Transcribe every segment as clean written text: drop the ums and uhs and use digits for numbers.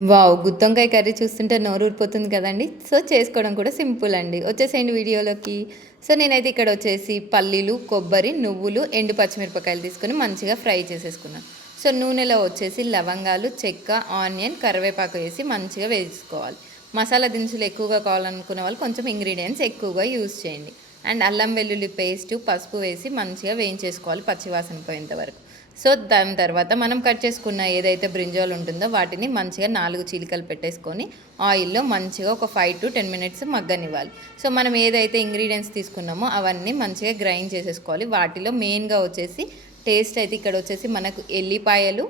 Wow! గుత్తొంకాయ curry చూస్తుంటే నోరూరిపోతుంది కదండీ! So, చేసుకోవడం కూడా సింపుల్ అండి. వచ్చేసేయండి వీడియోలోకి. సో, నేనైతే ఇక్కడొచ్చేసి పల్లీలు, కొబ్బరి, నువ్వులు, ఎండు పచ్చిమిరపకాయలు తీసుకొని మంచిగా ఫ్రై చేసేసుకున్నాను. సో, నూనెలో వచ్చేసి లవంగాలు, చెక్క, ఆనియన్, కరివేపాకు వేసి మంచిగా వేసుకోవాలి. మసాలా దినుసులు ఎక్కువగా కావాలనుకునే వాళ్ళు కొంచెం ఇంగ్రీడియెంట్స్ ఎక్కువగా యూజ్ చేయండి. అండ్ అల్లం వెల్లుల్లి పేస్టు, పసుపు వేసి మంచిగా వేయించేసుకోవాలి పచ్చివాసన పోయేంత వరకు. సో, దాని తర్వాత మనం కట్ చేసుకున్న ఏదైతే బ్రింజాల్ ఉంటుందో వాటిని మంచిగా 4 చీలికలు పెట్టేసుకొని ఆయిల్‌లో మంచిగా ఒక 5-10 మినిట్స్ మగ్గనివ్వాలి. సో, మనం ఏదైతే ఇంగ్రీడియెంట్స్ తీసుకున్నామో అవన్నీ మంచిగా గ్రైండ్ చేసేసుకోవాలి. వాటిలో మెయిన్‌గా వచ్చేసి టేస్ట్ అయితే ఇక్కడొచ్చేసి మనకు ఎల్లిపాయలు,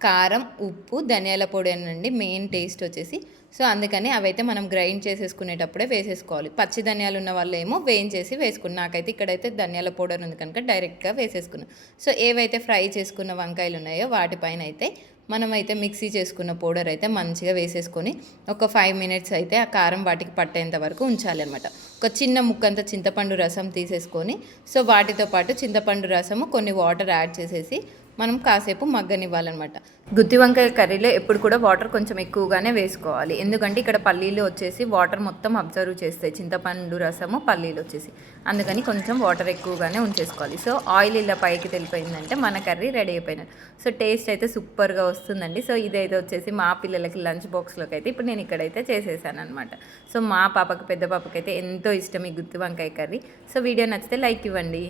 కారం, ఉప్పు, ధనియాల పొడి అనండి మెయిన్ టేస్ట్ వచ్చేసి. సో, అందుకని అవైతే మనం గ్రైండ్ చేసేసుకునేటప్పుడే వేసేసుకోవాలి. పచ్చి ధనియాలు ఉన్న వాళ్ళేమో వేయించేసి నాకైతే ఇక్కడైతే ధనియాల పౌడర్ ఉంది కనుక డైరెక్ట్‌గా వేసేసుకున్నాను. సో, ఏవైతే ఫ్రై చేసుకున్న వంకాయలు ఉన్నాయో వాటిపైన అయితే మనమైతే మిక్సీ చేసుకున్న పౌడర్ అయితే మంచిగా వేసేసుకొని ఒక 5 మినిట్స్ అయితే ఆ కారం వాటికి పట్టేంత వరకు ఉంచాలన్నమాట. ఒక చిన్న ముక్కంత చింతపండు రసం తీసేసుకొని సో, వాటితో పాటు చింతపండు రసము కొన్ని వాటర్ యాడ్ చేసేసి మనం కాసేపు మగ్గనివ్వాలన్నమాట. గుత్తి వంకాయ కర్రీలో ఎప్పుడు కూడా వాటర్ కొంచెం ఎక్కువగానే వేసుకోవాలి. ఎందుకంటే ఇక్కడ పల్లీలు వచ్చేసి వాటర్ మొత్తం అబ్జర్వ్ చేస్తాయి. చింతపండు రసము, పల్లీలు వచ్చేసి. అందుకని కొంచెం వాటర్ ఎక్కువగానే ఉంచేసుకోవాలి. సో, ఆయిల్ ఇలా పైకి తెలిపోయిందంటే మన కర్రీ రెడీ అయిపోయినట్టు. సో, టేస్ట్ అయితే సూపర్‌గా వస్తుందండి. సో, ఇదైతే వచ్చేసి మా పిల్లలకి లంచ్ బాక్స్‌లోకి అయితే ఇప్పుడు నేను ఇక్కడైతే చేసేసాననమాట. సో, మా పాపకి, పెద్ద పాపకైతే ఎంతో ఇష్టం ఈ గుత్తి వంకాయ కర్రీ. సో, వీడియో నచ్చితే లైక్ ఇవ్వండి.